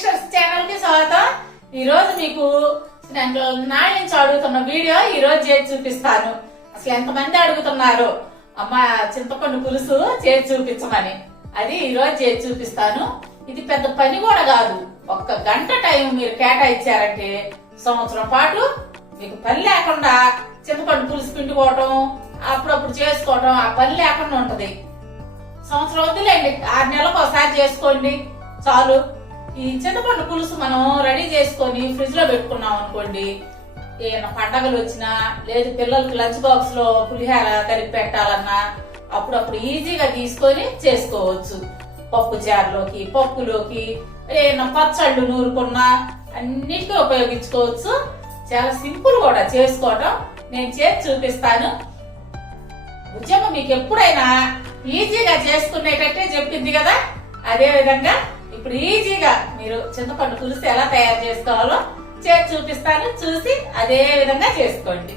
Sisters channel కి స్వాగతం. ఈ రోజు మీకు నాటి నుంచి అడుగుతున్న వీడియో ఈ రోజు చేసి చూపిస్తాను. అసలు ఎంతమంది అడుగుతున్నారు అమ్మ చింతపండు పులుసు చేసి చూపించమని, అది ఈ రోజు చేసి చూపిస్తాను. ఇది పెద్ద పని కూడా కాదు. 1 గంట టైం మీరు కేటాయించారంటే సంవత్సరం పాటు మీకు పని లేకుండా చింతపండు పులుసు పిండుకోవటం, అప్పుడప్పుడు చేసుకోవటం, ఆ పని లేకుండా ఉంటది. సంవత్సరం వద్దులేండి, 6 నెలలకు ఒకసారి చేసుకోండి చాలు. ఈ చింతపండు పులుసు మనం రెడీ చేసుకొని ఫ్రిడ్జ్ లో పెట్టుకున్నాం అనుకోండి, ఏమైనా పండగలు వచ్చినా లేదు పిల్లలకి లంచ్ బాక్స్ లో పులిహార కలిపి పెట్టాలన్నా అప్పుడప్పుడు ఈజీగా తీసుకొని చేసుకోవచ్చు. పప్పు చారులోకి, పప్పులోకి, ఏమైనా పచ్చళ్ళు నూరుకున్నా అన్నిటికీ ఉపయోగించుకోవచ్చు. చాలా సింపుల్ కూడా చేసుకోవడం. నేను చేసి చూపిస్తాను. ఉద్యమ మీకు ఎప్పుడైనా ఈజీగా చేసుకునేటట్టే చెప్పింది కదా, అదే విధంగా ఇప్పుడు ఈజీగా మీరు చింతపండు పులుసు ఎలా తయారు చేసుకోవాలో చేసి చూపిస్తాను. చూసి అదే విధంగా చేసుకోండి.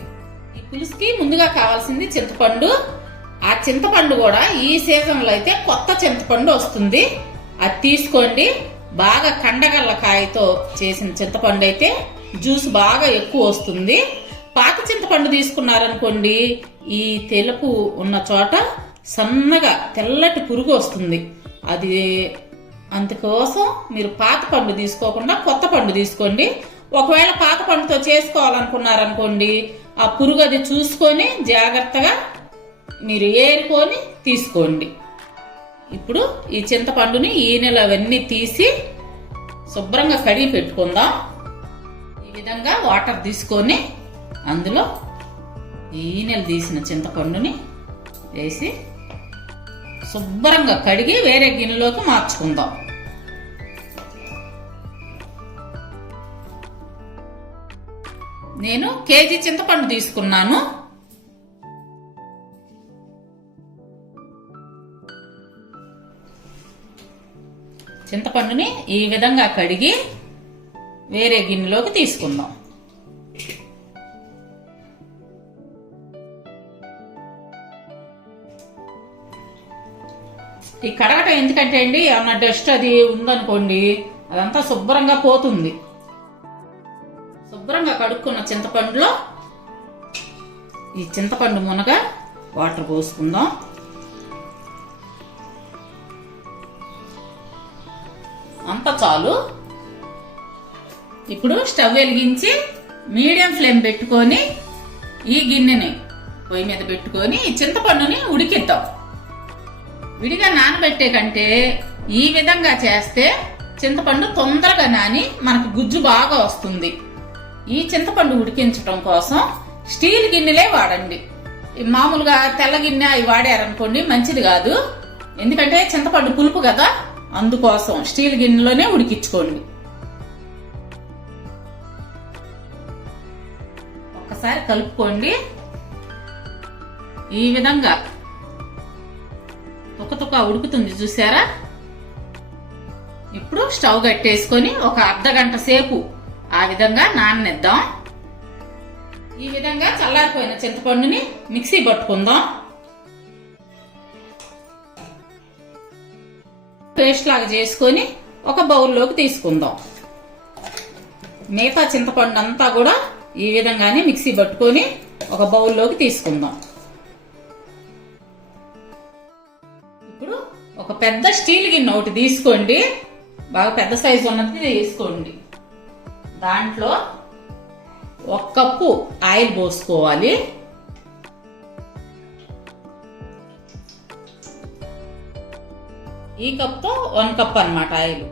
ఈ పులుసుకి ముందుగా కావాల్సింది చింతపండు. ఆ చింతపండు కూడా ఈ సీజన్ లో అయితే కొత్త చింతపండు వస్తుంది, అది తీసుకోండి. బాగా కండగల్ల కాయతో చేసిన చింతపండు అయితే జ్యూస్ బాగా ఎక్కువ వస్తుంది. పాత చింతపండు తీసుకున్నారనుకోండి, ఈ తెలుపు ఉన్న చోట సన్నగా తెల్లటి పురుగు వస్తుంది. అది అందుకోసం మీరు పాత పండు తీసుకోకుండా కొత్త పండు తీసుకోండి. ఒకవేళ పాత పండుతో చేసుకోవాలనుకున్నారనుకోండి, ఆ పురుగు అది చూసుకొని జాగ్రత్తగా మీరు ఏరుకొని తీసుకోండి. ఇప్పుడు ఈ చింతపండుని ఈనెలు అవన్నీ తీసి శుభ్రంగా కడిగి పెట్టుకుందాం. ఈ విధంగా వాటర్ తీసుకొని అందులో ఈనెలు తీసిన చింతపండుని వేసి శుభ్రంగా కడిగి వేరే గిన్నెలోకి మార్చుకుందాం. నేను కేజీ చింతపండు తీసుకున్నాను. చింతపండుని ఈ విధంగా కడిగి వేరే గిన్నెలోకి తీసుకుందాం. ఈ కడగటం ఎందుకంటే అండి, ఏమన్నా డస్ట్ అది ఉందనుకోండి అదంతా శుభ్రంగా పోతుంది. శుభ్రంగా కడుక్కున్న చింతపండులో ఈ చింతపండు మునగ వాటర్ పోసుకుందాం. అంత చాలు. ఇప్పుడు స్టవ్ వెలిగించి మీడియం ఫ్లేమ్ పెట్టుకొని ఈ గిన్నెని పొయ్యి మీద పెట్టుకొని ఈ చింతపండుని ఉడికిద్దాం. విడిగా నానబెట్టే కంటే ఈ విధంగా చేస్తే చింతపండు తొందరగా నాని మనకు గుజ్జు బాగా వస్తుంది. ఈ చింతపండు ఉడికించడం కోసం స్టీల్ గిన్నెలే వాడండి. మామూలుగా తెల్ల గిన్నె అవి వాడారనుకోండి మంచిది కాదు, ఎందుకంటే చింతపండు పులుపు కదా, అందుకోసం స్టీల్ గిన్నెలోనే ఉడికించుకోండి. ఒక్కసారి కలుపుకోండి. ఈ విధంగా తుక్క ఉడుకుతుంది చూసారా. ఇప్పుడు స్టవ్ కట్టేసుకొని ఒక అర్ధగంట సేపు ఆ విధంగా నాననిద్దాం. ఈ విధంగా చల్లారిపోయిన చింతపండుని మిక్సీ పట్టుకుందాం. పేస్ట్ లాగా చేసుకొని ఒక బౌల్లోకి తీసుకుందాం. మిగతా చింతపండు అంతా కూడా ఈ విధంగానే మిక్సీ పట్టుకొని ఒక బౌల్లోకి తీసుకుందాం. ఇప్పుడు ఒక పెద్ద స్టీల్ గిన్నె ఒకటి తీసుకోండి, బాగా పెద్ద సైజు ఉన్నది తీసుకోండి. దాంట్లో 1 కప్పు ఆయిల్ పోసుకోవాలి. ఈ కప్తో 1 కప్ అన్నమాట ఆయిల్.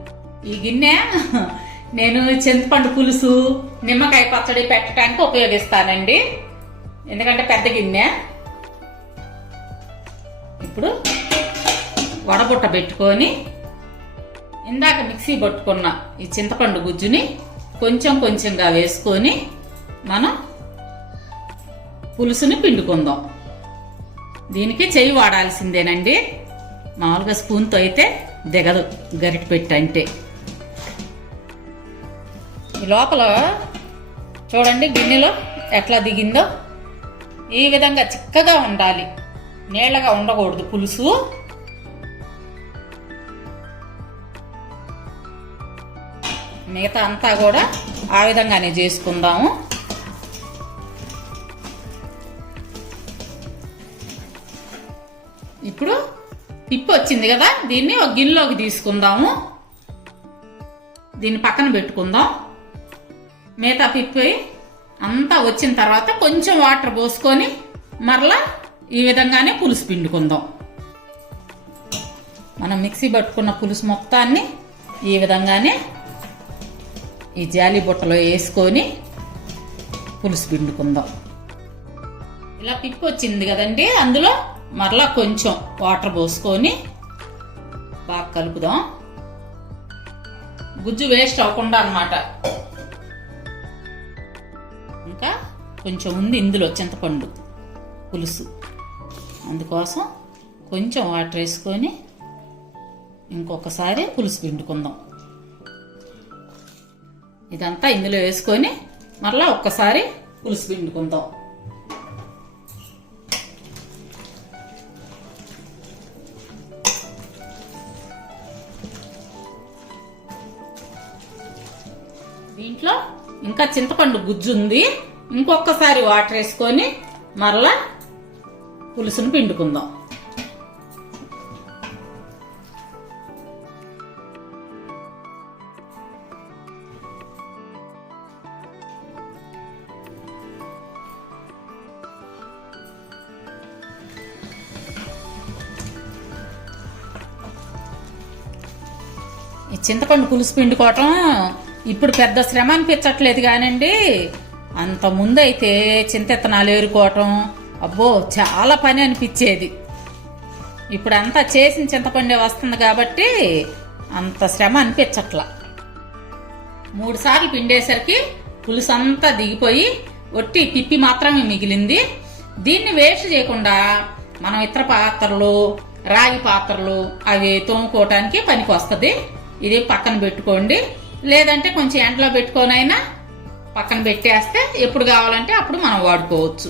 ఈ గిన్నె నేను చింతపండు పులుసు, నిమ్మకాయ పచ్చడి పెట్టడానికి ఉపయోగిస్తానండి, ఎందుకంటే పెద్ద గిన్నె. ఇప్పుడు వడబుట్ట పెట్టుకొని ఇందాక మిక్సీ పట్టుకున్న ఈ చింతపండు గుజ్జుని కొంచెం కొంచెంగా వేసుకొని మనం పులుసుని పిండుకుందాం. దీనికి చెయ్యి వాడాల్సిందేనండి, మామూలుగా స్పూన్తో అయితే దిగదు గరిటె పెట్టంటే. ఈ లోపల చూడండి గిన్నెలో ఎట్లా దిగిందో. ఈ విధంగా చిక్కగా ఉండాలి, నీళ్ళగా ఉండకూడదు పులుసు. మిగతా అంతా కూడా ఆ విధంగానే చేసుకుందాము. ఇప్పుడు పిప్పు వచ్చింది కదా, దీన్ని ఒక గిన్నెలోకి తీసుకుందాము. దీన్ని పక్కన పెట్టుకుందాం. మిగతా పిప్పు అంతా వచ్చిన తర్వాత కొంచెం వాటర్ పోసుకొని మరలా ఈ విధంగానే పులుసు పిండుకుందాం. మనం మిక్సీ పట్టుకున్న పులుసు మొత్తాన్ని ఈ విధంగానే ఈ జాలి బుట్టలో వేసుకొని పులుసు పిండుకుందాం. ఇలా పిప్పు వచ్చింది కదండి, అందులో మరలా కొంచెం వాటర్ పోసుకొని బాగా కలుపుదాం. గుజ్జు వేస్ట్ అవ్వకుండా అన్నమాట. ఇంకా కొంచెం ఉంది ఇందులో చింతపండు పులుసు, అందుకోసం కొంచెం వాటర్ వేసుకొని ఇంకొకసారి పులుసు పిండుకుందాం. ఇదంతా ఇందులో వేసుకొని మరలా ఒక్కసారి పులుసు పిండుకుందాం. దీంట్లో ఇంకా చింతపండు గుజ్జు ఉంది, ఇంకొకసారి వాటర్ వేసుకొని మరలా పులుసును పిండుకుందాం. ఈ చింతపండు పులుసు పిండుకోవటం ఇప్పుడు పెద్ద శ్రమ అనిపించట్లేదు కానండి, అంత ముందైతే చింతెత్తనాలు ఏరుకోవటం అబ్బో చాలా పని అనిపించేది. ఇప్పుడు అంతా చేసిన చింతపండే వస్తుంది కాబట్టి అంత శ్రమ అనిపించట్లా. 3 సార్లు పిండేసరికి పులుసు అంతా దిగిపోయి ఒట్టి పిప్పి మాత్రమే మిగిలింది. దీన్ని వేస్ట్ చేయకుండా మనం ఇతర పాత్రలు, రాగి పాత్రలు అవి తోముకోవటానికి పనికి వస్తుంది. ఇది పక్కన పెట్టుకోండి, లేదంటే కొంచెం ఎండలో పెట్టుకోనైనా పక్కన పెట్టేస్తే ఎప్పుడు కావాలంటే అప్పుడు మనం వాడుకోవచ్చు.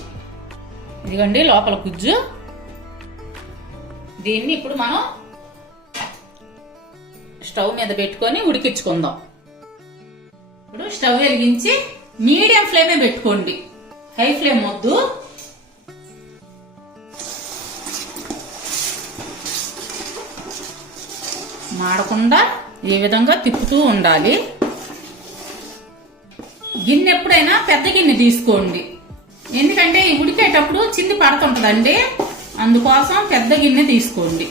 ఇదిగోండి లోపల గుజ్జు. దీన్ని ఇప్పుడు మనం స్టవ్ మీద పెట్టుకొని ఉడికించుకుందాం. ఇప్పుడు స్టవ్ వెలిగించి మీడియం ఫ్లేమే పెట్టుకోండి, హై ఫ్లేమ్ వద్దు. మాడకుండా ఈ విధంగా తిప్పుతూ ఉండాలి. గిన్నె ఎప్పుడైనా పెద్ద గిన్నె తీసుకోండి, ఎందుకంటే ఈ ఉడికేటప్పుడు చింది పడుతుంటదండి, అందుకోసం పెద్ద గిన్నె తీసుకోండి.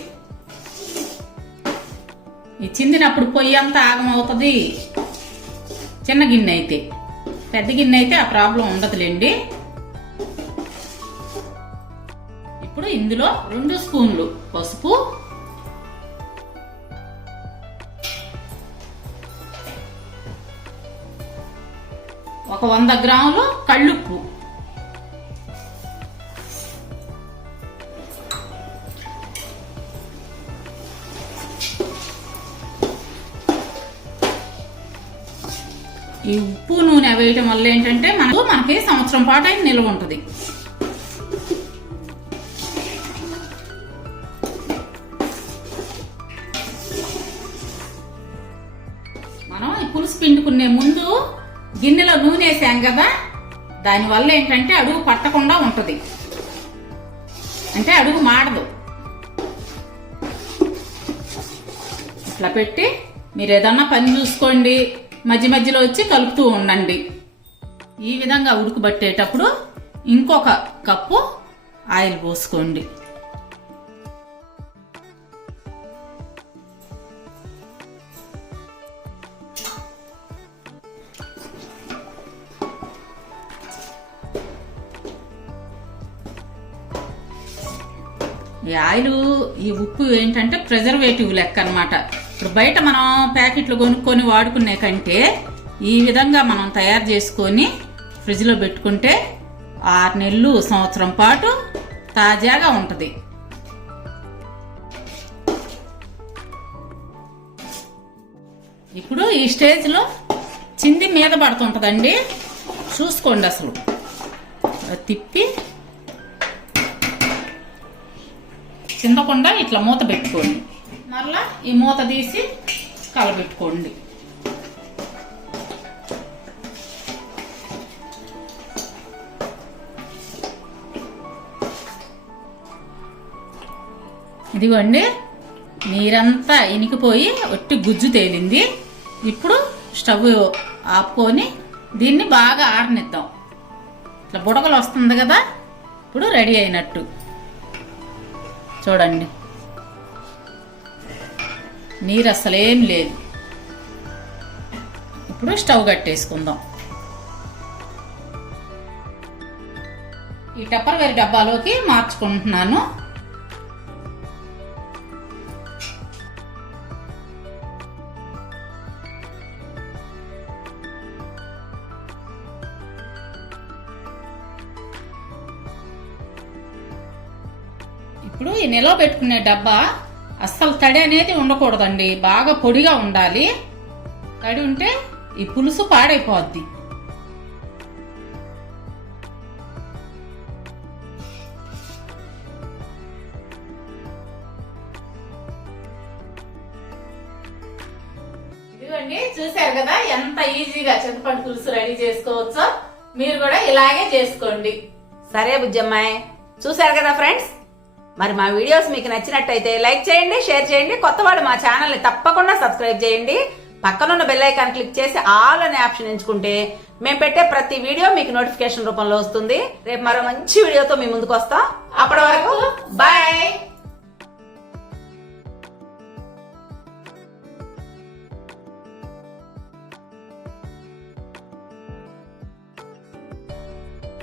ఈ చిందినప్పుడు పొయ్యి అంతా ఆగమవుతుంది చిన్న గిన్నె అయితే. పెద్ద గిన్నె అయితే ఆ ప్రాబ్లం ఉండదులేండి. ఇప్పుడు ఇందులో 2 స్పూన్లు పసుపు, ఒక 100 గ్రాములు కళ్ళుప్పు, ఈ ఉప్పు నూనె వేయటం వల్ల ఏంటంటే మనకి సంవత్సరం పాటు అయిన నిల్వ ఉంటుంది. మనం ఈ పులుసు పిండుకునే ముందు గిన్నెలో నూనె వేసాం కదా, దానివల్ల ఏంటంటే అడుగు పట్టకుండా ఉంటది, అంటే అడుగు మాడదు. ఇట్లా పెట్టి మీరు ఏదన్నా పని చూసుకోండి, మధ్య మధ్యలో వచ్చి కలుపుతూ ఉండండి. ఈ విధంగా ఉడకబట్టేటప్పుడు ఇంకొక కప్పు ఆయిల్ పోసుకోండి. ఈ ఆయిల్, ఈ ఉప్పు ఏంటంటే ప్రిజర్వేటివ్ లెక్క అన్నమాట. ఇప్పుడు బయట మనం ప్యాకెట్లు కొనుక్కొని వాడుకునే కంటే ఈ విధంగా మనం తయారు చేసుకొని ఫ్రిడ్జ్లో పెట్టుకుంటే 6 నెలలు, సంవత్సరం పాటు తాజాగా ఉంటుంది. ఇప్పుడు ఈ స్టేజ్లో చింది మీద పడుతుంటుందండి, చూసుకోండి. అసలు తిప్పి చిందకుండా ఇట్లా మూత పెట్టుకోండి. మరలా ఈ మూత తీసి కలబెట్టుకోండి. ఇదిగోండి, నీరంతా ఇనికిపోయి ఒట్టి గుజ్జు తేలింది. ఇప్పుడు స్టవ్ ఆపుకొని దీన్ని బాగా ఆరనిద్దాం. ఇట్లా బుడగలు వస్తుంది కదా, ఇప్పుడు రెడీ అయినట్టు. చూడండి, నీరు అసలేం లేదు. ఇప్పుడు స్టవ్ కట్టేసుకుందాం. ఈ టప్పర్వేర్ డబ్బాలోకి మార్చుకుంటున్నాను. ఇప్పుడు ఈ నిలవ పెట్టుకునే డబ్బా అస్సలు తడి అనేది ఉండకూడదండి, బాగా పొడిగా ఉండాలి. తడి ఉంటే ఈ పులుసు పాడైపోద్ది. ఇదిగోండి, చూశారు కదా ఎంత ఈజీగా చింతపండు పులుసు రెడీ చేసుకోవచ్చో. మీరు కూడా ఇలాగే చేసుకోండి. సరే బుజ్జమ్మాయి, చూశారు కదా ఫ్రెండ్స్. మరి మా వీడియోస్ మీకు నచ్చినట్టయితే లైక్ చేయండి, షేర్ చేయండి. కొత్త వాళ్ళు మా ఛానల్ ని తప్పకుండా సబ్స్క్రైబ్ చేయండి. పక్కనున్న బెల్ ఐకాన్ క్లిక్ చేసి ఆల్ అనే ఆప్షన్ ఎంచుకుంటే మేము పెట్టే ప్రతి వీడియో మీకు నోటిఫికేషన్ రూపంలో వస్తుంది. రేపు మరో మంచి వీడియోతో మీ ముందుకు వస్తాం. అప్పటి వరకు బాయ్.